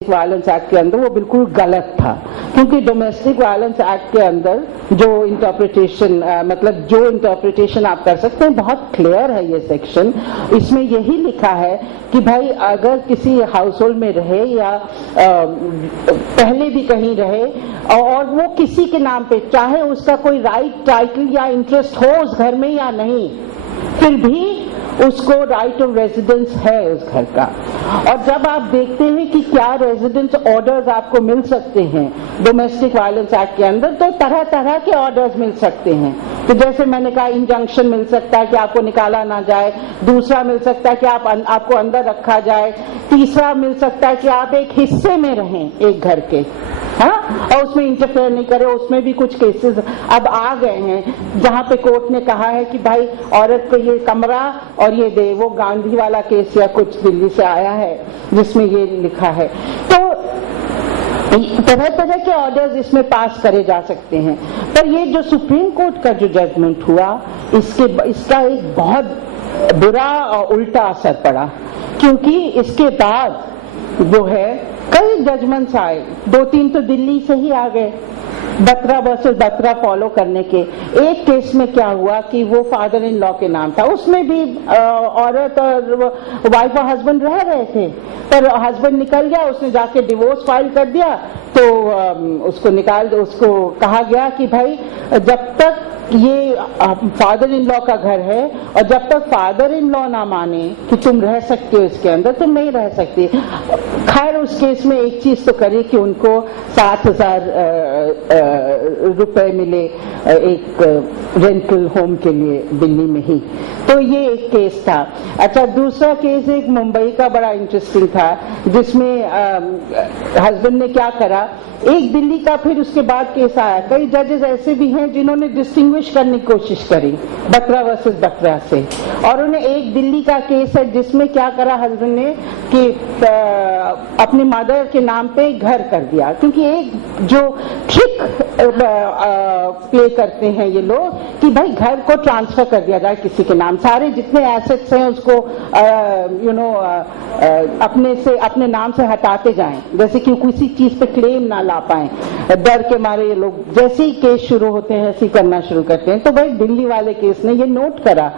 Violence act के अंदर वो बिल्कुल गलत था, क्योंकि डोमेस्टिक वायलेंस एक्ट के अंदर जो इंटरप्रिटेशन मतलब जो इंटरप्रिटेशन आप कर सकते हैं बहुत क्लियर है ये सेक्शन। इसमें यही लिखा है कि भाई अगर किसी हाउस होल्ड में रहे या पहले भी कहीं रहे और वो किसी के नाम पे, चाहे उसका कोई राइट टाइटल या इंटरेस्ट हो उस घर में या नहीं, फिर भी उसको राइट ऑफ रेजिडेंस है उस घर का। और जब आप देखते हैं कि क्या रेजिडेंस ऑर्डर्स आपको मिल सकते हैं डोमेस्टिक वायलेंस एक्ट के अंदर, तो तरह तरह के ऑर्डर्स मिल सकते हैं। तो जैसे मैंने कहा इंजंक्शन मिल सकता है कि आपको निकाला ना जाए, दूसरा मिल सकता है कि आपको अंदर रखा जाए, तीसरा मिल सकता है कि आप एक हिस्से में रहें एक घर के, हाँ, और उसमें इंटरफेयर नहीं करे। उसमें भी कुछ केसेस अब आ गए हैं जहां पे कोर्ट ने कहा है कि भाई औरत को ये कमरा और ये दे, वो गांधी वाला केस या कुछ दिल्ली से आया है जिसमें ये लिखा है। तो तरह तरह के ऑर्डर्स इसमें पास करे जा सकते हैं। पर ये जो सुप्रीम कोर्ट का जो जजमेंट हुआ, इसका एक बहुत बुरा और उल्टा असर पड़ा, क्योंकि इसके बाद जो है कई जजमेंट्स आए, 2-3 तो दिल्ली से ही आ गए बत्रा वर्सेस बत्रा फॉलो करने के। एक केस में क्या हुआ कि वो फादर इन लॉ के नाम था, उसमें भी औरत और वाइफ और हस्बैंड रह रहे थे, पर हस्बैंड निकल गया, उसने जाके डिवोर्स फाइल कर दिया, तो उसको कहा गया कि भाई जब तक ये फादर इन लॉ का घर है और जब तक फादर इन लॉ ना माने कि तुम रह सकते हो इसके अंदर, तुम नहीं रह सकती। खैर उस केस में एक चीज तो करी कि उनको 7,000 रुपए मिले एक रेंटल होम के लिए दिल्ली में ही। तो ये एक केस था। अच्छा, दूसरा केस एक मुंबई का बड़ा इंटरेस्टिंग था, जिसमें हस्बैंड ने क्या करा, एक दिल्ली का फिर उसके बाद केस आया। कई जजेस ऐसे भी हैं जिन्होंने डिस्टिंग्विश करने की कोशिश करी बत्रा वर्सेस बत्रा से, और उन्हें एक दिल्ली का केस है जिसमें क्या करा हस्बैंड ने कि अपनी मदर के नाम पे घर कर दिया। क्योंकि एक जो ट्रिक प्ले करते हैं ये लोग कि भाई घर को ट्रांसफर कर दिया जाए किसी के नाम, सारे जितने एसेट्स हैं उसको अपने नाम से हटाते जाएं, जैसे कि किसी चीज पे क्लेम ना ला पाए। डर के मारे ये लोग जैसे ही केस शुरू होते हैं ऐसे करना शुरू करते हैं। तो भाई दिल्ली वाले केस ने ये नोट करा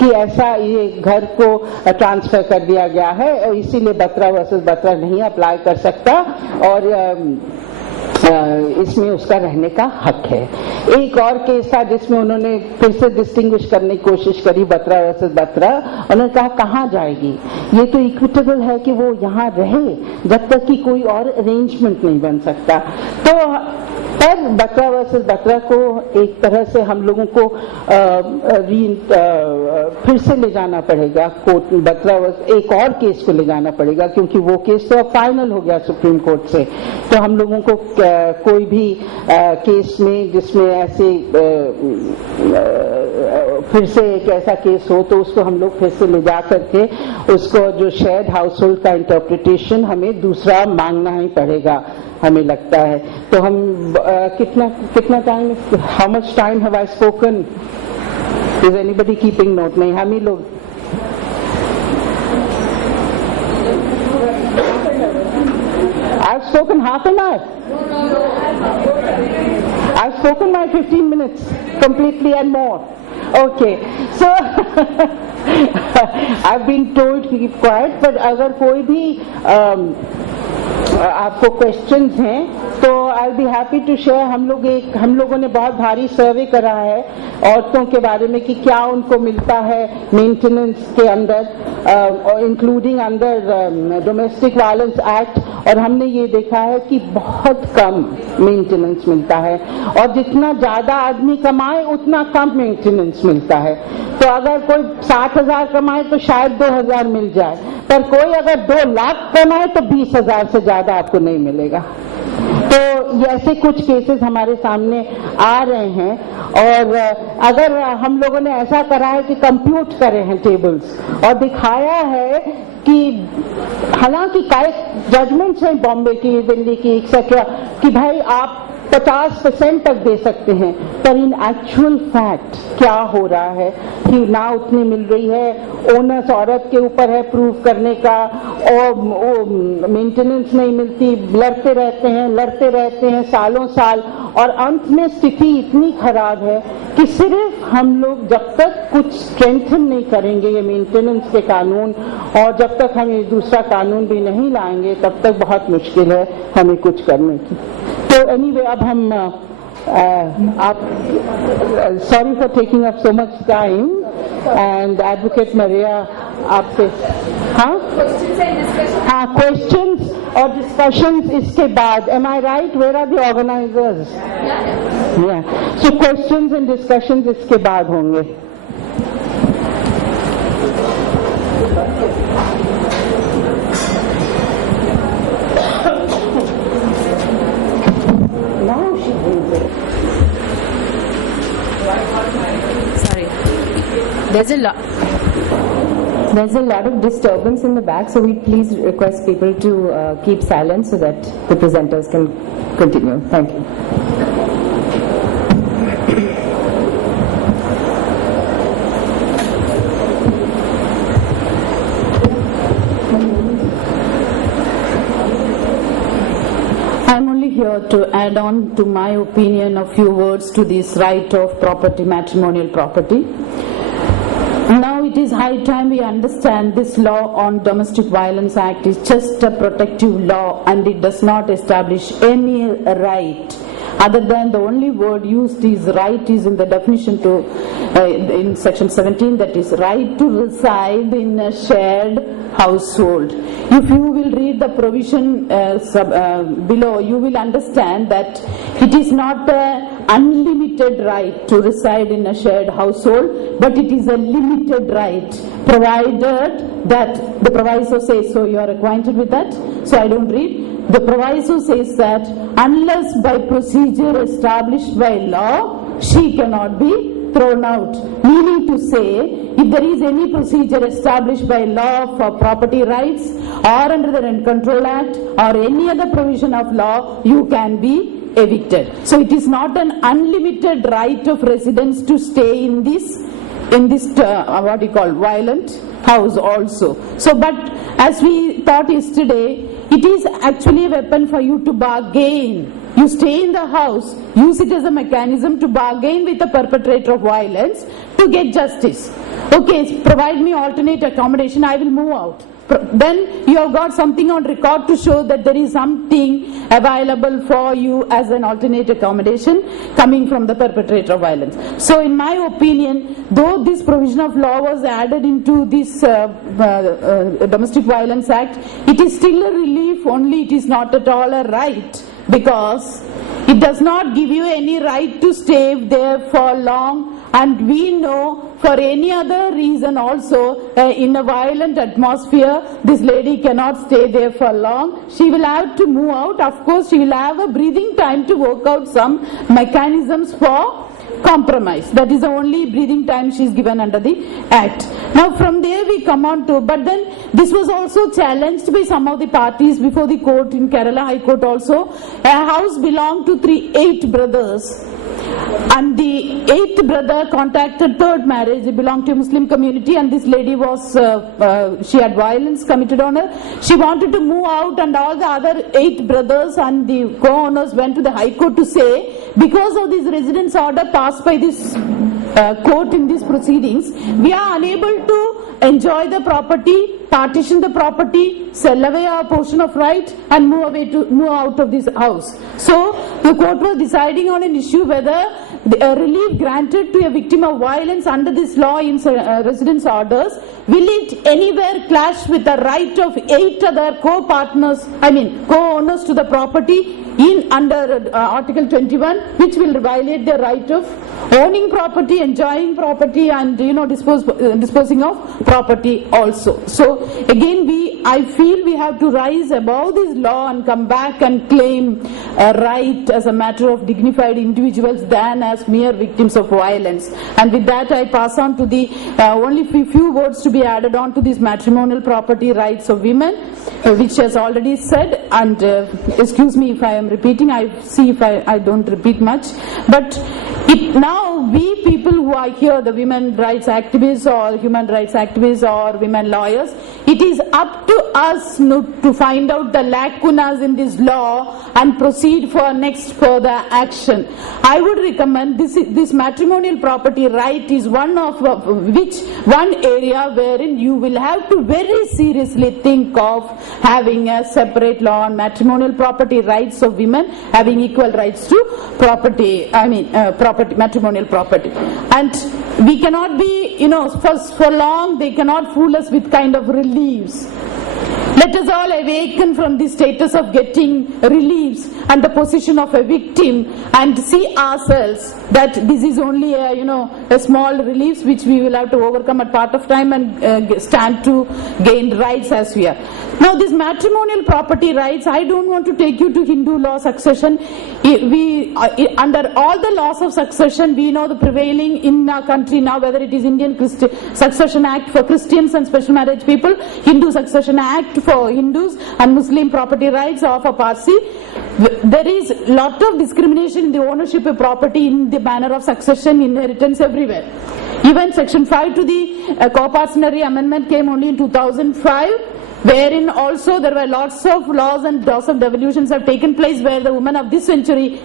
कि ऐसा ये घर को ट्रांसफर कर दिया गया है और इसीलिए बत्रा वर्सेस बत्रा नहीं अप्लाई कर सकता और इसमें उसका रहने का हक है। एक और केस था जिसमें उन्होंने फिर से डिस्टिंग्विश करने की कोशिश करी बत्रा वर्सेस बत्रा। उन्होंने कहा कहाँ जाएगी, ये तो इक्विटेबल है कि वो यहाँ रहे जब तक कि कोई और अरेंजमेंट नहीं बन सकता। तो पर बत्रा वर्सेस बत्रा को एक तरह से हम लोगों को फिर से ले जाना पड़ेगा कोर्ट, बत्रा एक और केस को ले जाना पड़ेगा, क्योंकि वो केस तो अब फाइनल हो गया सुप्रीम कोर्ट से। तो हम लोगों को कोई भी केस में जिसमें ऐसे फिर से एक ऐसा केस हो तो उसको हम लोग फिर से ले जा करके उसको जो शेयर्ड हाउस होल्ड का इंटरप्रिटेशन हमें दूसरा मांगना ही पड़ेगा, हमें लगता है। तो हम कितना time, how much time have I spoken, is anybody keeping note? नहीं, हम ही लोग I've spoken half an hour. I've spoken my 15 minutes completely and more. Okay, so I've been told to keep quiet, but अगर कोई भी आपको questions हैं तो आई be happy to share. हम लोगों ने बहुत भारी सर्वे करा है औरतों के बारे में कि क्या उनको मिलता है मेंटेनेंस के अंदर, including under domestic violence act, और हमने ये देखा है कि बहुत कम मेंटेनेंस मिलता है और जितना ज्यादा आदमी कमाए उतना कम मेंटेनेंस मिलता है। तो अगर कोई 60,000 कमाए तो शायद 2,000 मिल जाए, पर कोई अगर 2 लाख कमाए तो 20,000 से ज्यादा आपको नहीं मिलेगा। तो ऐसे कुछ केसेस हमारे सामने आ रहे हैं, और अगर हम लोगों ने ऐसा करा है कि कंप्यूट करे हैं टेबल्स और दिखाया है कि हालांकि कई जजमेंट्स हैं बॉम्बे की, दिल्ली की, एक्सेट्रा, कि भाई आप 50% तक दे सकते हैं, पर इन एक्चुअल फैक्ट क्या हो रहा है कि ना उतनी मिल रही है, ओनर्स औरत के ऊपर है प्रूव करने का, और मेंटेनेंस नहीं मिलती, लड़ते रहते हैं सालों साल, और अंत में स्थिति इतनी खराब है कि सिर्फ हम लोग जब तक कुछ स्ट्रेंथन नहीं करेंगे ये मेंटेनेंस के कानून, और जब तक हम ये दूसरा कानून भी नहीं लाएंगे, तब तक बहुत मुश्किल है हमें कुछ करने की। तो एनीवे, अब हम आप sorry for taking up so much time, and advocate Maria आपसे क्वेश्चंस और डिस्कशंस इसके बाद, am I right? Where are the organisers? So questions and discussions इसके बाद होंगे। There's a lot of disturbance in the back, so we please request people to keep silent so that the presenters can continue. Thank you. I'm only here to add on to my opinion a few words to this right of property, matrimonial property. Now it is high time we understand this law on Domestic Violence Act is just a protective law, and it does not establish any right other than the only word used is right is in the definition to in section 17, that is right to reside in a shared household. If you will read the provision below, you will understand that it is not a unlimited right to reside in a shared household, but it is a limited right, provided that the proviso says so. You are acquainted with that, so I don't read. The proviso says that unless by procedure established by law, she cannot be thrown out. Meaning to say, if there is any procedure established by law for property rights or under the Rent Control Act or any other provision of law, you can be evicted. So it is not an unlimited right of residents to stay in this what you call violent house also. So, but as we thought yesterday, it is actually a weapon for you to bargain. You stay in the house, use it as a mechanism to bargain with the perpetrator of violence to get justice. Okay, provide me alternate accommodation, I will move out. Then you have got something on record to show that there is something available for you as an alternate accommodation coming from the perpetrator of violence. So in my opinion, though this provision of law was added into this Domestic Violence Act, it is still a relief only, it is not at all a right, because it does not give you any right to stay there for long. And we know for any other reason also, in a violent atmosphere, this lady cannot stay there for long. She will have to move out. Of course, she will have a breathing time to work out some mechanisms for compromise. That is the only breathing time she is given under the Act. Now from there we come on to, but then this was also challenged by some of the parties before the court in Kerala High Court also. A house belonged to 8 brothers. And the 8th brother contacted third marriage. They belonged to a Muslim community, and this lady was, she had violence committed on her. She wanted to move out, and all the other 8 brothers and the co-owners went to the High Court to say, because of this residence order passed by this court in these proceedings, we are unable to enjoy the property, partition the property, sell away our portion of right, and move out of this house. So the court was deciding on an issue whether the relief granted to a victim of violence under this law in residence orders, will it anywhere clash with the right of 8 other co-partners, co-owners to the property in under Article 21, which will violate their right of owning property, enjoying property, and disposing of property also. So again, I feel we have to rise above this law and come back and claim a right as a matter of dignified individuals than as mere victims of violence. And with that, I pass on to the only few words to be be added on to these matrimonial property rights of women, which has already said, and excuse me if I am repeating, I see if I don't repeat much, but now we people who are here, the women rights activists or human rights activists or women lawyers, it is up to us to find out the lacunas in this law and proceed for next further action. I would recommend this matrimonial property right is one area wherein you will have to very seriously think of having a separate law on matrimonial property rights of women, having equal rights to property, matrimonial property. And we cannot be, for long they cannot fool us with kind of reliefs. Let us all awaken from the status of getting reliefs and the position of a victim and see ourselves that this is only a small reliefs which we will have to overcome at part of time and stand to gain rights as we are. Now this matrimonial property rights, I don't want to take you to Hindu law succession. Under all the laws of succession, we know the prevailing in our country now, whether it is Indian Succession Act for Christians and special marriage people, Hindu Succession Act for Hindus, and Muslim property rights or for Parsi. There is lot of discrimination in the ownership of property in the manner of succession, inheritance everywhere. Even Section 5 to the co-partnership amendment came only in 2005, wherein also there were lots of laws and lots of devolutions have taken place where the woman of this century,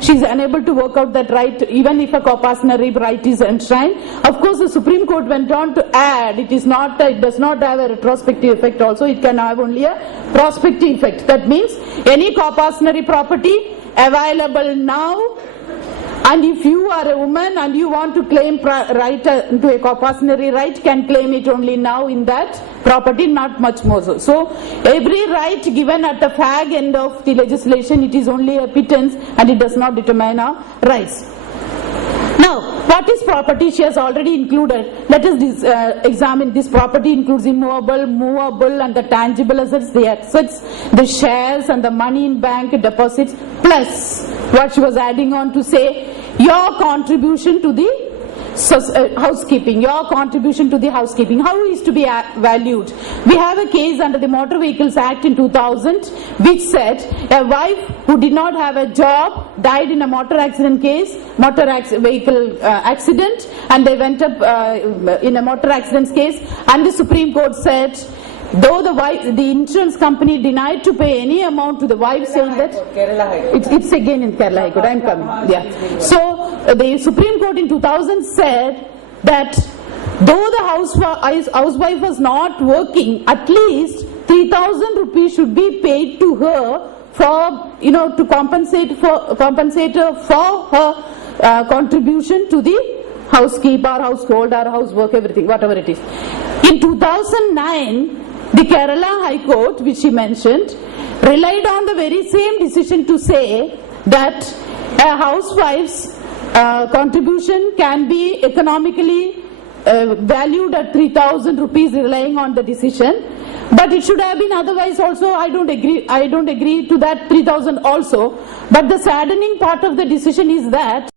she's unable to work out that right even if a co-partnership right is enshrined. Of course, the Supreme Court went on to add, it does not have a retrospective effect also, it can have only a prospective effect. That means any co-partnership property available now, and if you are a woman and you want to claim right to a co-partnership right, can claim it only now in that property, not much more so. So every right given at the fag end of the legislation, it is only a pittance and it does not determine our rights. Now, what is property? She has already included. Let us examine this. Property includes immovable, movable and the tangible assets, the shares and the money in bank deposits, plus what she was adding on to say, your contribution to the housekeeping, your contribution to the housekeeping, how is to be valued. We have a case under the Motor Vehicles Act in 2000 which said a wife who did not have a job died in a motor vehicle accident, and they went up in a motor accident case, and the Supreme Court said, though the insurance company denied to pay any amount to the wife, saying that it's again in Kerala High Court. I'm coming. Yeah. So the Supreme Court in 2000 said that though the housewife was not working, at least 3,000 rupees should be paid to her for to compensate her for her contribution to the housekeeper, household, or housework, everything, whatever it is. In 2009. The Kerala High Court, which she mentioned, relied on the very same decision to say that a housewife's contribution can be economically valued at 3,000 rupees, relying on the decision. But it should have been otherwise also. I don't agree to that 3,000 also. But the saddening part of the decision is that